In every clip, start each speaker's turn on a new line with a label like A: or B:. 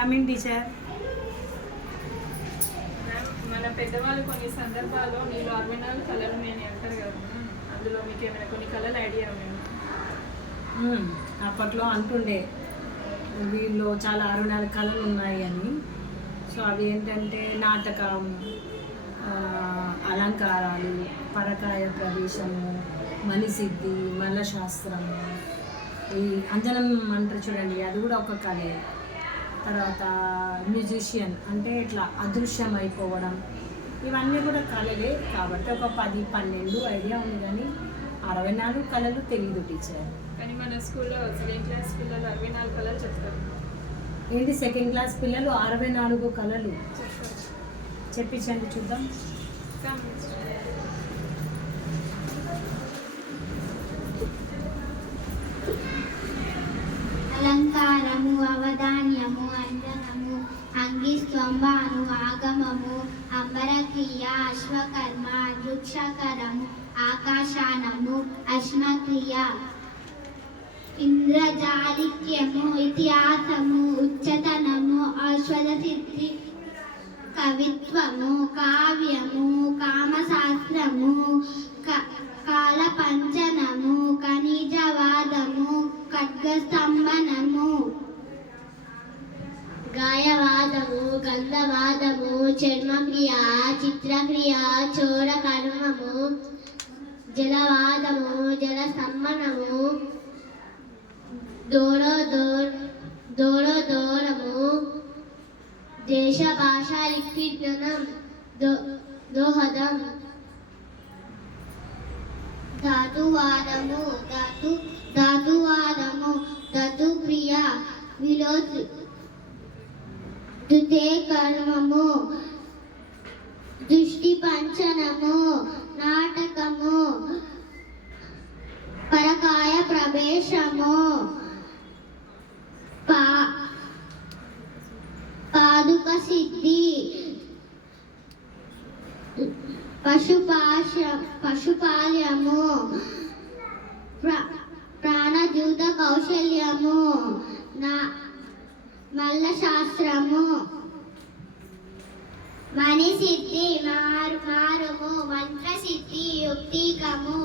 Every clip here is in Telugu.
A: కమింగ్ టీచర్
B: మన పెద్దవాళ్ళు కొన్ని సందర్భాల్లో నీళ్ళు అరవై కళలు నేను అంటారు కదా. అందులో మీకు ఏమైనా కొన్ని కళలు ఐడియా ఉన్నాయి?
A: అప్పట్లో అంటుండే వీళ్ళు చాలా అరవై నాలుగు కళలు ఉన్నాయి అని. సో అవి ఏంటంటే నాటకం అలంకారాలు పరకాయ ప్రవేశము మణిసిద్ధి మల్లశాస్త్రము. ఈ అంజనం అంటారు చూడండి అది కూడా ఒక కళే తర్వాత మ్యూజిషియన్ అంటే ఇట్లా అదృశ్యం అయిపోవడం ఇవన్నీ కూడా కళలే కాబట్టి ఒక పది పన్నెండు ఐడియా ఉంది కానీ అరవై నాలుగు కళలు తెలియదు టీచర్.
B: కానీ మన స్కూల్లో సెకండ్ క్లాస్ పిల్లలు అరవై నాలుగు కళలు చెప్తారు.
A: ఏంటి సెకండ్ క్లాస్ పిల్లలు అరవై నాలుగు కళలు? చెప్పించండి చూద్దాం.
C: అంగిస్తంభాను ఆగమము అంబరక్రియ అశ్వకర్మ వృక్షకరం ఆకాశానము అశ్మక్రియ ఇంద్రజాలిక్యము ఇతిహాసము ఉచ్చతనము ఔషధ కవిత్వము కావ్యము కామశాస్త్రము క- కాలపంచనము ఖనిజవాదము ఖడ్గస్తంభనము గాయవాదము గంధవాదము చర్మక్రియ చిత్రక్రియ చోర కర్మము జలవాదము జల సంబనము దూరో దూర్ దూరో దేశ భాషా లిఖితనం దో- దోహదం ధాతువాదము ధాతు ధాతువాదము ధాతు క్రియ విలోత్ దుతే కర్మము. దృష్టి పంచనము నాటకము పరకాయ ప్రవేశము. పా పాదుక సిద్ధి. పశుపాశ పశుపాల్యము. ప్ర- ప్రాణజూత కౌశల్యము. నా మల్ల శాస్త్రము మణిసిద్ధి మారు మారుము మంత్రసిద్ధి యుక్తికము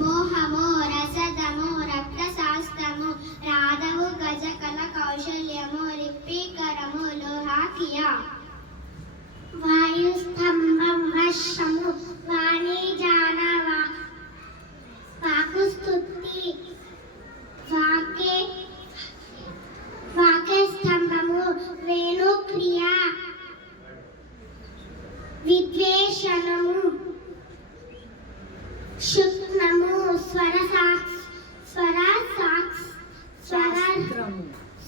C: మోహము రసదము రక్తశాస్త్రము రాధవు గజకల కౌశల్యము రిప్పీకరము లోహాకియ. వాయుస్తంభం వర్షము వాణిజా విద్వేషణము శుక్నము స్వర సాక్ష్ స్వర సాక్ష్ స్వర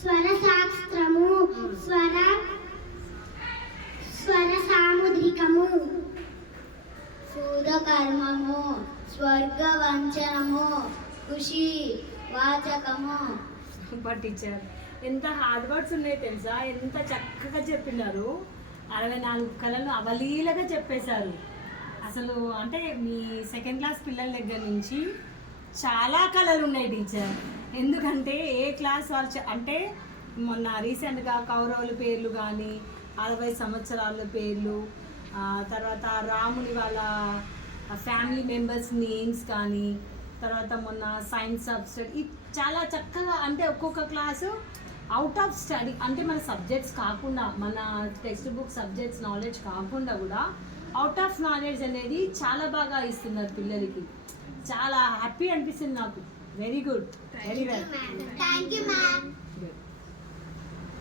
C: స్వర శాస్త్రము. స్వర స్వర సాముద్రికము సూదకర్మము స్వర్గ వంచనము ఖుషి వాచకము.
A: సూపర్ టీచర్ ఎంత హార్డ్ వర్డ్స్ ఉన్నాయి తెలుసా? ఎంత చక్కగా చెప్పినారు. అరవై నాలుగు కళలు అవలీలగా చెప్పేశారు. అసలు అంటే మీ సెకండ్ క్లాస్ పిల్లల దగ్గర నుంచి చాలా కళలు ఉన్నాయి టీచర్ ఎందుకంటే ఏ క్లాస్ వాళ్ళు అంటే మొన్న రీసెంట్గా కౌరవుల పేర్లు కానీ అరవై సంవత్సరాల పేర్లు తర్వాత రాముని వాళ్ళ ఫ్యామిలీ మెంబర్స్ నేమ్స్ కానీ తర్వాత మొన్న సైన్స్ సబ్జెక్ట్ ఇది చాలా చక్కగా అంటే ఒక్కొక్క క్లాసు అవుట్ ఆఫ్ స్టడీ అంటే మన సబ్జెక్ట్స్ కాకుండా మన టెక్స్ట్ బుక్ సబ్జెక్ట్స్ నాలెడ్జ్ కాకుండా కూడా అవుట్ ఆఫ్ నాలెడ్జ్ అనేది చాలా బాగా ఇస్తున్నారు పిల్లలకి. చాలా హ్యాపీ అనిపిస్తుంది నాకు. Very good very well
C: thank you